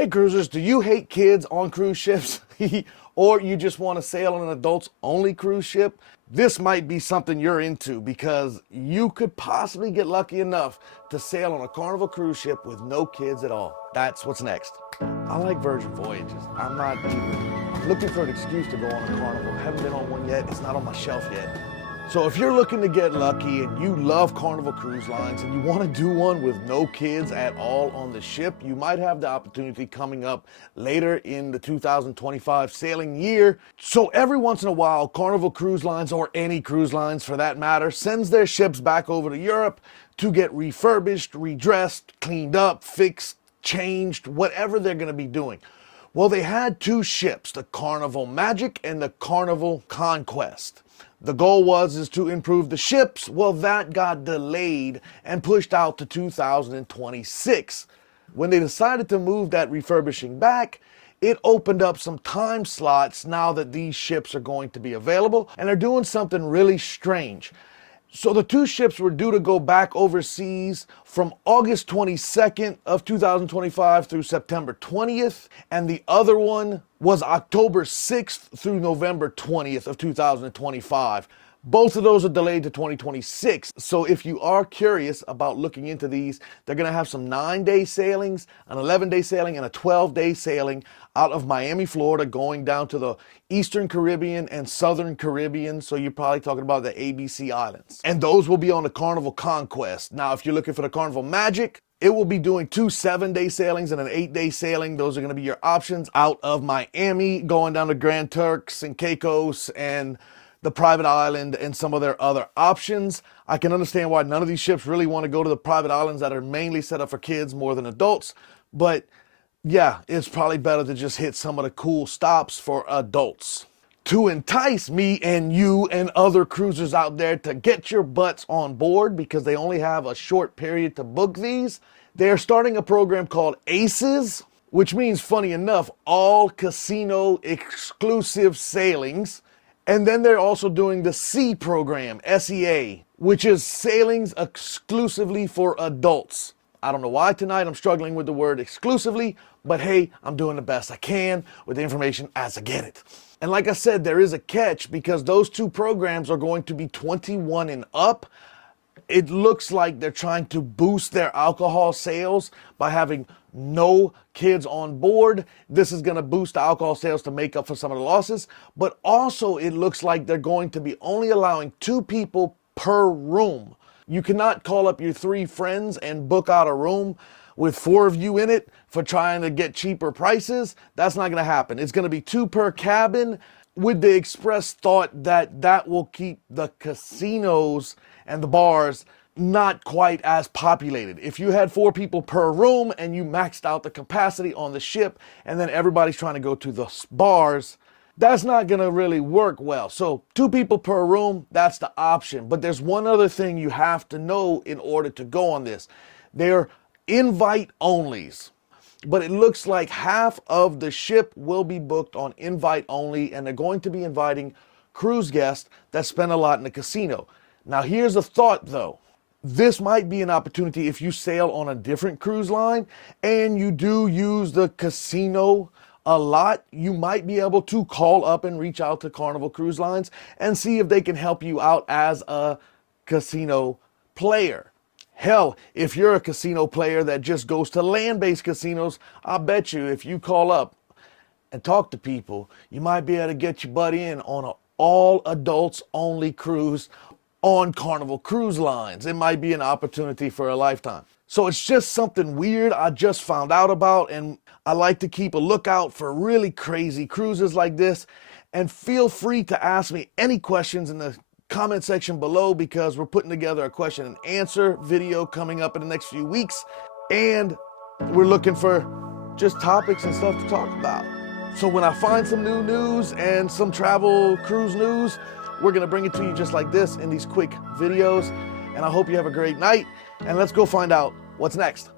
Hey cruisers, do you hate kids on cruise ships? Or you just want to sail on an adults only cruise ship? This might be something you're into because you could possibly get lucky enough to sail on a Carnival cruise ship with no kids at all. That's what's next. I like Virgin Voyages. I'm not even looking for an excuse to go on a Carnival. Haven't been on one yet. It's not on my shelf yet. So if you're looking to get lucky and you love Carnival Cruise Lines and you want to do one with no kids at all on the ship, you might have the opportunity coming up later in the 2025 sailing year. So every once in a while, Carnival Cruise Lines, or any cruise lines for that matter, sends their ships back over to Europe to get refurbished, redressed, cleaned up, fixed, changed, whatever they're going to be doing. Well, they had two ships, the Carnival Magic and the Carnival Conquest. The goal is to improve the ships. Well, that got delayed and pushed out to 2026. When they decided to move that refurbishing back, it opened up some time slots now that these ships are going to be available, and they're doing something really strange. So the two ships were due to go back overseas from August 22nd of 2025 through September 20th, and the other one was October 6th through November 20th of 2025. Both of those are delayed to 2026. So if you are curious about looking into these, they're going to have some 9-day sailings, an 11-day sailing, and a 12-day sailing out of Miami, Florida, going down to the Eastern Caribbean and Southern Caribbean. So you're probably talking about the ABC Islands. And those will be on the Carnival Conquest. Now, if you're looking for the Carnival Magic, it will be doing 2 7-day sailings and an 8-day sailing. Those are going to be your options out of Miami, going down to Grand Turks and Caicos and the private island and some of their other options. I can understand why none of these ships really want to go to the private islands that are mainly set up for kids more than adults. But yeah, it's probably better to just hit some of the cool stops for adults. To entice me and you and other cruisers out there to get your butts on board, because they only have a short period to book these, they're starting a program called ACES, which means, funny enough, all casino exclusive sailings. And then they're also doing the SEA program, SEA, which is sailings exclusively for adults. I don't know why tonight I'm struggling with the word exclusively, but hey, I'm doing the best I can with the information as I get it. And like I said, there is a catch, because those two programs are going to be 21 and up. It looks like they're trying to boost their alcohol sales by having no kids on board. This is going to boost the alcohol sales to make up for some of the losses. But also it looks like they're going to be only allowing 2 people per room. You cannot call up your 3 friends and book out a room with 4 of you in it for trying to get cheaper prices. That's not going to happen. It's going to be 2 per cabin, with the express thought that that will keep the casinos and the bars not quite as populated. If you had 4 people per room and you maxed out the capacity on the ship, and then everybody's trying to go to the bars, that's not going to really work well. So 2 people per room, that's the option. But there's one other thing you have to know in order to go on this. They're invite onlys. But it looks like half of the ship will be booked on invite only, and they're going to be inviting cruise guests that spend a lot in the casino. Now, here's a thought, though. This might be an opportunity if you sail on a different cruise line and you do use the casino a lot. You might be able to call up and reach out to Carnival Cruise Lines and see if they can help you out as a casino player. Hell, if you're a casino player that just goes to land-based casinos, I bet you if you call up and talk to people, you might be able to get your butt in on an all-adults-only cruise on Carnival Cruise Lines. It might be an opportunity for a lifetime. So it's just something weird I just found out about, and I like to keep a lookout for really crazy cruises like this. And feel free to ask me any questions in the comment section below, because we're putting together a question and answer video coming up in the next few weeks, and we're looking for just topics and stuff to talk about. So when I find some new news and some travel cruise news, we're going to bring it to you just like this in these quick videos. And I hope you have a great night, and let's go find out what's next.